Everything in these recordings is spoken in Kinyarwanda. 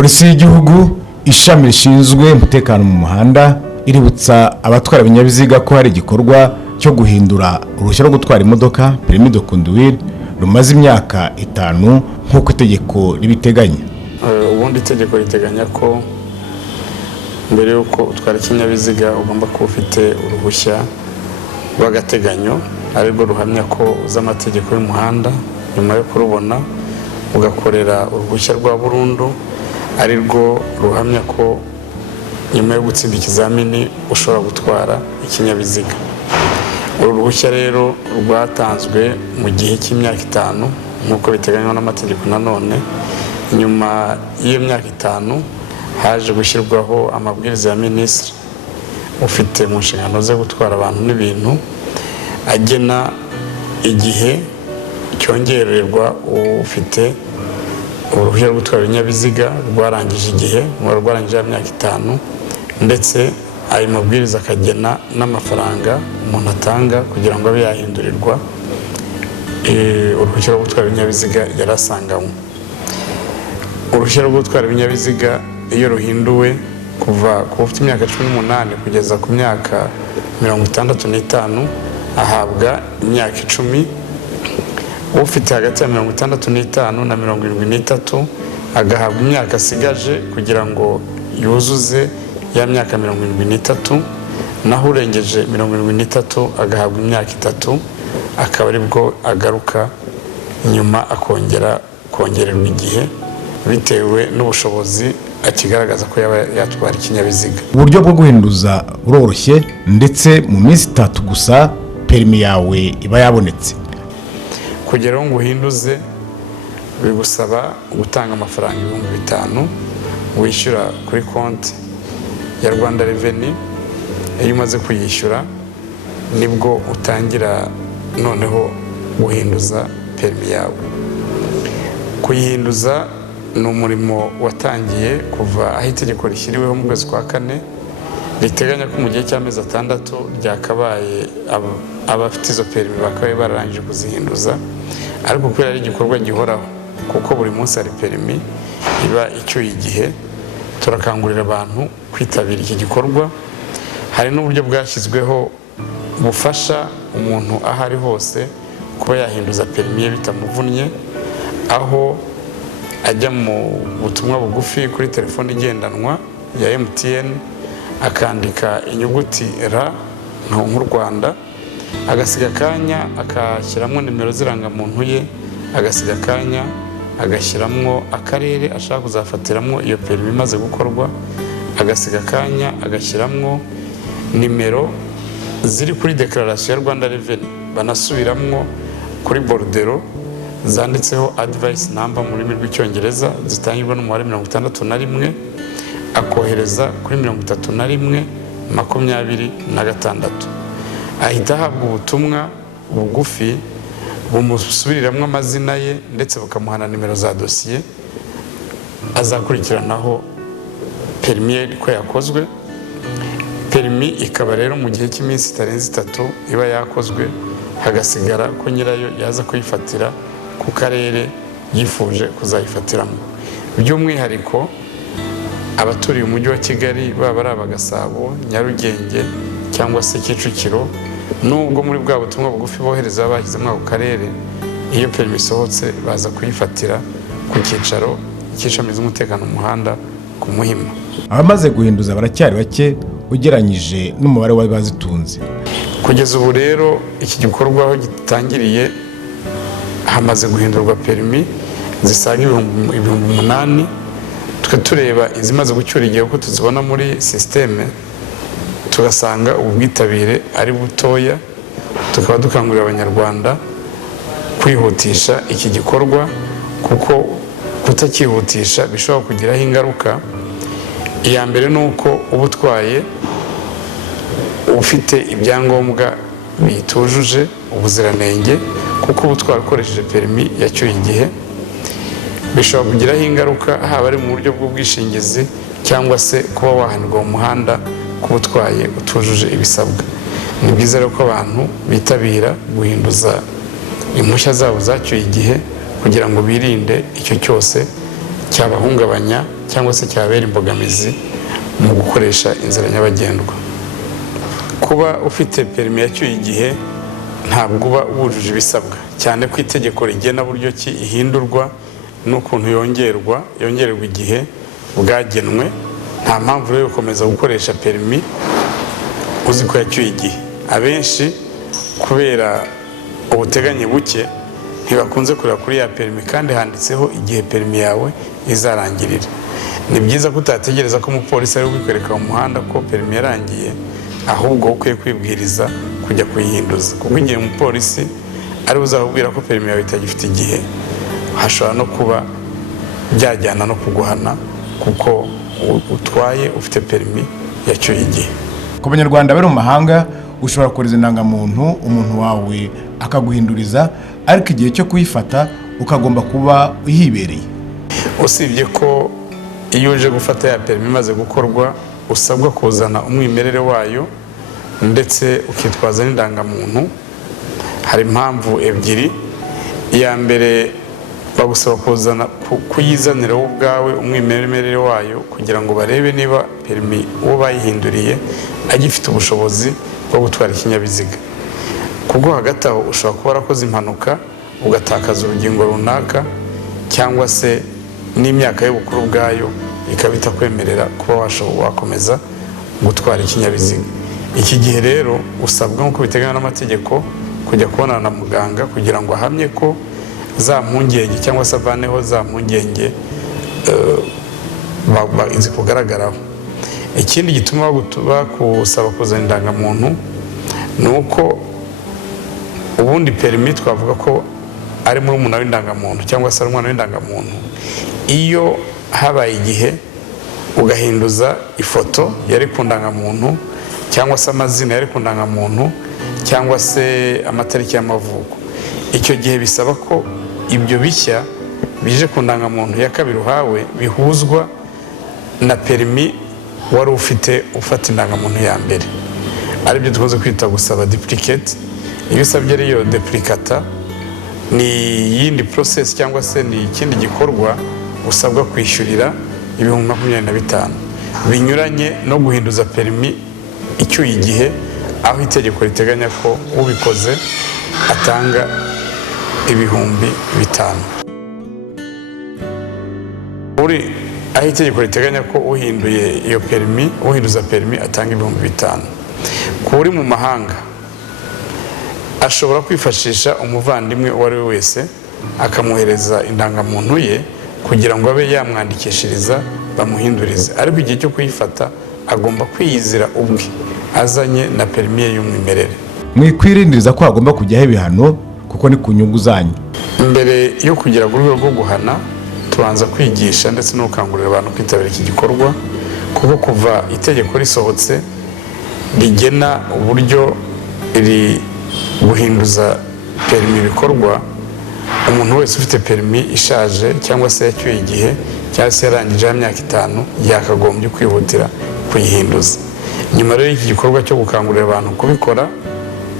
Polisi y'igihugu ishami rishinzwe umutekano mu muhanda iributsa abatwara ibinyabiziga ko hari igikorwa cyo guhindura uruhushya rwo gutwara imodoka permis de conduire rumaze imyaka 5 nk'uko itegeko ribiteganya. Ubundi itegeko riteganya ko mbere yuko utwara ikinyabiziga ugomba kuba ufite uruhushya rw'agateganyo arirwo ruhamya ko uzi amategeko y'umuhanda. Nyuma yo kurubona ugakorera uruhushya rwa burundu arirwo ruhamya ko nyuma yo gutsinda ikizamini ushobora gutwara ikinyabiziga. Uru ruhushya rero rwatanzwe mu gihe cy'imyaka 5 nk'uko biteganywa n'amategeko. Nanone nyuma y'iyo myaka 5 haje gushyirwaho amabwiriza ya minisitiri ufite mu nshingano zo gutwara abantu n'ibintu agena igihe cyongererwa ufite uruhushya rwo gutwara ibinyabiziga rwarangije igihe rwarangije imyaka 5, ndetse ayo mabwiriza akagena n'amafaranga umuntu atanga kugira ngo abe yahindurirwa uruhushya rwo gutwara ibinyabiziga yarasanganywe. Uruhushya rwo gutwara ibinyabiziga iyo ruhinduwe kuva ku ufite imyaka 18 kugeza ku myaka 65 ahabwa imyaka 10. Ufite hagati ya 65 na 73 agahabwa imyaka asigaje kugira ngo yuzuze ya myaka 73, naho urengeje 73 agahabwa imyaka 3, akaba aribwo agaruka nyuma akongera kongererwa igihe bitewe n'ubushobozi akigaragaza ko yaba yatwara ikinyabiziga. Uburyo bwo guhinduza buroroshye, ndetse mu minsi 3 gusa permis yawe iba yabonetse. Kugira ngo uhinduze bigusaba gutanga amafaranga 5,000 wishyura kuri konti ya Rwanda Revenue. Iyo umaze kuyishyura nibwo utangira noneho guhinduza permis yawe. Kuyihinduza ni umurimo watangiye kuva aho itegeko rishyiriweho mu kwezi kwa 4 riteganya ko mu gihe cy'amezi 6 ryakabaye abafite izo permis bakabaye bararangije kuzihinduza, ariko kubera ari igikorwa gihoraho kuko buri munsi hari permis iba icyuye igihe, turakangurira abantu kwitabira iki gikorwa. Hari n'uburyo bwashyizweho bufasha umuntu aho ari hose kuba yahinduza permis ye bitamuvunnye, aho ajya mu butumwa bugufi kuri telefone igendanwa ya MTN akandika inyuguti R nk'u Rwanda, agasiga akanya akashyiramo nimero z'irangamuntu ye, agasiga akanya agashyiramo akarere ashaka kuzafatiramo iyo permis imaze gukorwa, agasiga akanya agashyiramo nimero ziri kuri declaration ya Rwanda Revenue, banasubiramo kuri bordero zanditseho advice number mu rurimi rw'icyongereza zitangirwa n'umubare 61, akohereza kuri 31 ahita ahabwa ubutumwa bugufi bumusubiriramo amazina ye ndetse bukamuhana nimero za dosiye azakurikiranaho permis ko yakozwe. Permis ikaba rero mu gihe cy'iminsi itarenze 3 iba yakozwe, hagasigara ko nyirayo yaza kuyifatira ku karere yifuje kuzayifatiramo. By'umwihariko abaturiye umujyi wa Kigali baba ari Abagasabo, Nyarugenge cyangwa se Kicukiro, nubwo muri bwa butumwa bugufi bohereza bashyizemo ako karere, iyo permis isohotse baza kuyifatira ku cyicaro cy'ishami ry'umutekano mu muhanda ku Muhima. Abamaze guhinduza baracyari bake ugeranyije n'umubare w'abazitunze. Kugeza ubu rero iki gikorwa aho gitangiriye hamaze guhindurwa permis zisaga 8,000. Twe tureba izimaze gucyura igihe uko tuzibona muri systeme, tugasanga ubwitabire ari butoya. Tukaba dukangurira Abanyarwanda kwihutisha iki gikorwa kuko kutakihutisha bishobora kugiraho ingaruka. Iya mbere ni uko ubutwaye ufite ibyangombwa bitujuje ubuziranenge, kuko ubutwara ukoresheje permis yacyuye igihe bishobora kugiraho ingaruka, haba ari mu buryo bw'ubwishingizi cyangwa se kuba wahanirwa mu muhanda kubutwaye utujuje ibisabwa. Ni byiza rero ko abantu bitabira guhinduza impushya zabo zacyuye igihe kugira ngo birinde icyo cyose cyabahungabanya cyangwa se cyabera imbogamizi mu gukoresha inzira nyabagendwa. Kuba ufite perimi yacyuye igihe ntabwo uba wujuje ibisabwa, cyane ko itegeko rigena buryo ki ihindurwa n'ukuntu yongererwa igihe bwagenwe. Nta mpamvu rero yo gukomeza gukoresha perimi uzi ko yacyuye igihe. Abenshi kubera ubuteganye buke ntibakunze kureba kuri ya perimi kandi handitseho igihe perimi yawe izarangirira. Ni byiza ko utategereza ko umupolisi ari kukwereka mu muhanda ko perimi yarangiye, ahubwo ukwiye kwibwiriza kujya kuyihinduza, kuko igihe umupolisi ari uzakubwira ko perimi yawe itagifite igihe, hashobora no kuba byajyana no kuguhana kuko utwaye ufite perimi yacyuye igihe. Ku banyarwanda bari mu mahanga ushobora kohereza indangamuntu umuntu wawe akaguhinduriza, ariko igihe cyo kuyifata ukagomba kuba uhibereye. Usibye ko iyo uje gufata ya perimi imaze gukorwa usabwa kuzana umwimerere wayo ndetse ukitwaza n'indangamuntu. Hari impamvu ebyiri. Iya mbere bagusaba kuzana kuyizanira wowe ubwawe umwimerere wayo kugira ngo barebe niba perimi uwo bayihinduriye agifite ubushobozi bwo gutwara ikinyabiziga. Kubwo hagati aho ushobora kuba warakoze impanuka ugatakaza urugingo runaka, cyangwa se n'imyaka y'ubukuru bwayo ikaba itakwemerera kuba wakomeza gutwara ikinyabiziga. Iki gihe rero usabwa nk'uko biteganywa n'amategeko kujya kubonana na muganga kugira ngo ahamye ko za mpungenge cyangwa se avaneho za mpungenge izi kugaragaraho. Ikindi gituma bakusaba kuzana indangamuntu ni uko ubundi perimi twavuga ko ari muri umuntu w'indangamuntu cyangwa se ari umwana w'indangamuntu. Iyo habaye igihe ugahinduza ifoto yari ku ndangamuntu cyangwa se amazina yari ku ndangamuntu cyangwa se amatariki y'amavuko, icyo gihe bisaba ko ibyo bishya bije ku ndangamuntu ya kabiri uhawe bihuzwa na perimi wari ufite ufata indangamuntu ya mbere, aribyo dukunze kwita gusaba duplicate. Iyo usabye ariyo duplicata ni yindi process cyangwa se ni ikindi gikorwa usabwa kwishyurira ibihumbi 25 binyuranye no guhinduza perimi icyuye igihe, aho itegeko riteganya ko ubikoze atanga ibihumbi 5. Aho itegeko riteganya ko uhinduye iyo perimi, uhinduza perimi atanga ibihumbi 5. Kuri mu mahanga ashobora kwifashisha umuvandimwe uwo ari we wese akamwohereza indangamuntu ye kugira ngo abe yamwandikishiriza bamuhindurize, ariko igihe cyo kuyifata agomba kwiyizira ubwe azanye na perimi ye y'umwimerere. Mwikwirindiriza ko hagomba kujyaho ibihano kuko ni ku nyungu zanyu. Mbere yo kugera ku rwego rwo guhana tubanza kwigisha ndetse no gukangurira abantu kwitabira iki gikorwa, kuko kuva itegeko risohotse rigena uburyo iri guhinduza perimi bikorwa, umuntu wese ufite perimi ishaje cyangwa se yacyuye igihe cyangwa se yarangije imyaka 5 yakagombye kwihutira kuyihinduza. Nyuma rero y'iki gikorwa cyo gukangurira abantu kubikora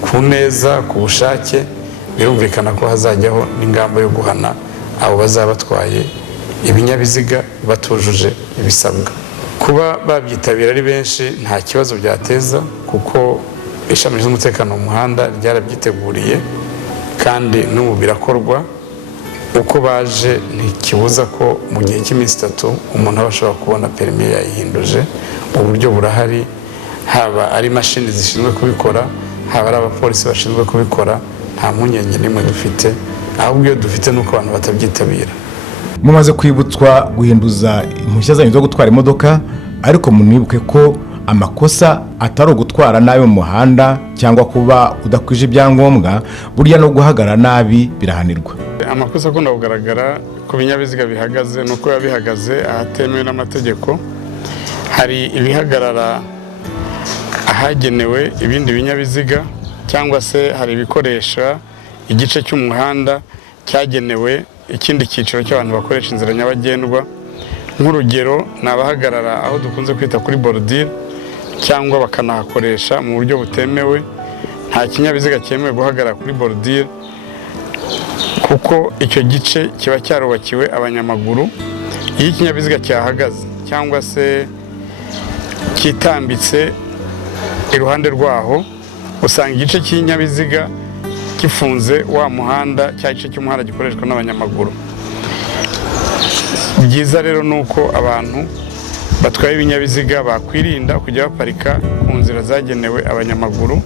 ku neza, ku bushake, birumvikana ko hazajyaho n'ingamba yo guhana abo bazaba batwaye ibinyabiziga batujuje ibisabwa. Kuba babyitabira ari benshi nta kibazo byateza, kuko ishami ry'umutekano mu muhanda ryarabyiteguriye kandi n'ubu birakorwa. Uko baje ntikibuza ko mu gihe cy'iminsi 3 umuntu aba ashobora kubona perimi yayihinduje. Uburyo burahari, haba ari imashini zishinzwe kubikora, haba ari abapolisi bashinzwe kubikora. Nta mpungenge n'imwe dufite, ahubwo iyo dufite nuko abantu batabyitabira. Mumaze kwibutswa guhinduza impushya zanyu zo gutwara imodoka, ariko munibuke ko amakosa atari ugutwara nabi mu muhanda cyangwa kuba udakwije ibyangombwa, burya no guhagarara nabi birahanirwa. Amakosa akunda kugaragara ku binyabiziga bihagaze nuko yabihagaze ahatemewe n'amategeko. Hari ibihagarara ahagenewe ibindi binyabiziga, cyangwa se hari ibikoresha igice cy'umuhanda cyagenewe ikindi cyiciro cy'abantu bakoresha inzira nyabagendwa. Nk'urugero ni abahagarara aho dukunze kwita kuri borudire cyangwa bakanahakoresha mu buryo butemewe. Nta kinyabiziga cyemewe guhagarara kuri borudire kuko icyo gice kiba cyarubakiwe abanyamaguru iyo ikinyabiziga cyahagaze cyangwa se kitambitse iruhande rwaho, usanga igice cy'ikinyabiziga gifunze wa muhanda, cya gice cy'umuhanda gikoreshwa n'abanyamaguru. Byiza rero ni uko abantu batwaye ibinyabiziga bakwirinda kujya baparika ku nzira zagenewe abanyamaguru.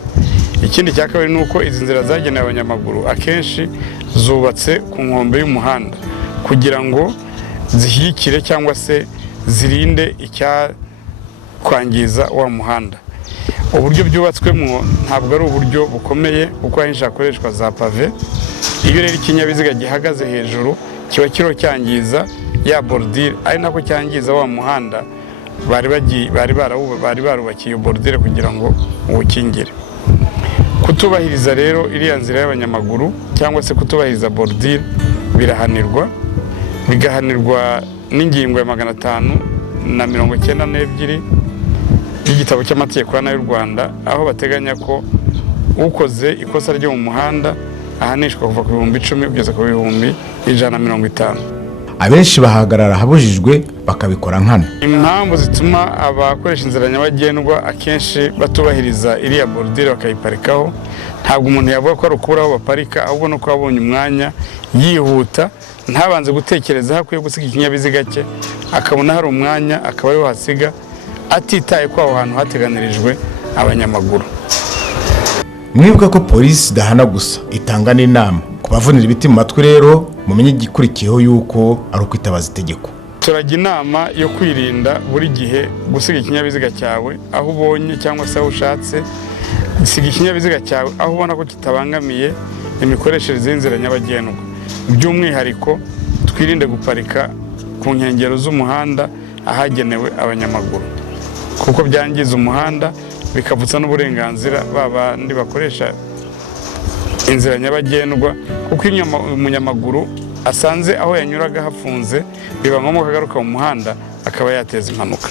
Ikindi cya kabiri ni uko izi nzira zagenewe abanyamaguru akenshi zubatse ku nkombe y'umuhanda kugira ngo zishyigikire cyangwa se zirinde icyakwangiza wa muhanda. Uburyo byubatswemo ntabwo ari uburyo bukomeye kuko ahenshi hakoreshwa za pave. Iyo rero ikinyabiziga gihagaze hejuru kiba kiriho cyangiza ya borudire, ari nako cyangiza wa muhanda bari barubakiye iyo borudire kugira ngo uwukingire. Kutubahiriza rero iriya nzira y'abanyamaguru cyangwa se kutubahiriza borudire birahanirwa, bigahanirwa n'ingingo ya 592 y'igitabo cy'amategeko y'u Rwanda, aho bateganya ko ukoze ikosa ryo mu muhanda ahanishwa kuva ku 10,000 kugeza ku 150,000. Abenshi bahagarara habujijwe bakabikora nkana. Impamvu zituma abakoresha inzira nyabagendwa akenshi batubahiriza iriya borudire bakayiparikaho, ntabwo umuntu yavuga ko ari ukubura aho baparika, ahubwo no kuba abonye umwanya yihuta ntabanze gutekereza aho akwiye gusiga ikinyabiziga cye, akabona hari umwanya akaba ariho hasiga, atitaye ko aho hantu hateganirijwe abanyamaguru. Mwibuka ko polisi idahana gusa, itanga n'inama ku bavunira ibiti mu matwi. Rero mumenye igikurikiyeho yuko ari ukwitabaza itegeko. Turajya inama yo kwirinda buri gihe gusiga ikinyabiziga cyawe aho ubonye cyangwa se aho ushatse. Siga ikinyabiziga cyawe aho ubona ko kitabangamiye imikoreshereze y'inzira nyabagendwa. By'umwihariko twirinde guparika ku nkengero z'umuhanda ahagenewe abanyamaguru kuko byangiza umuhanda bikavutsa n'uburenganzira babandi bakoresha inzira nyabagendwa, kuko iyo umunyamaguru asanze aho yanyuraga hafunze biba ngombwa ko agaruka mu muhanda akaba yateza impanuka.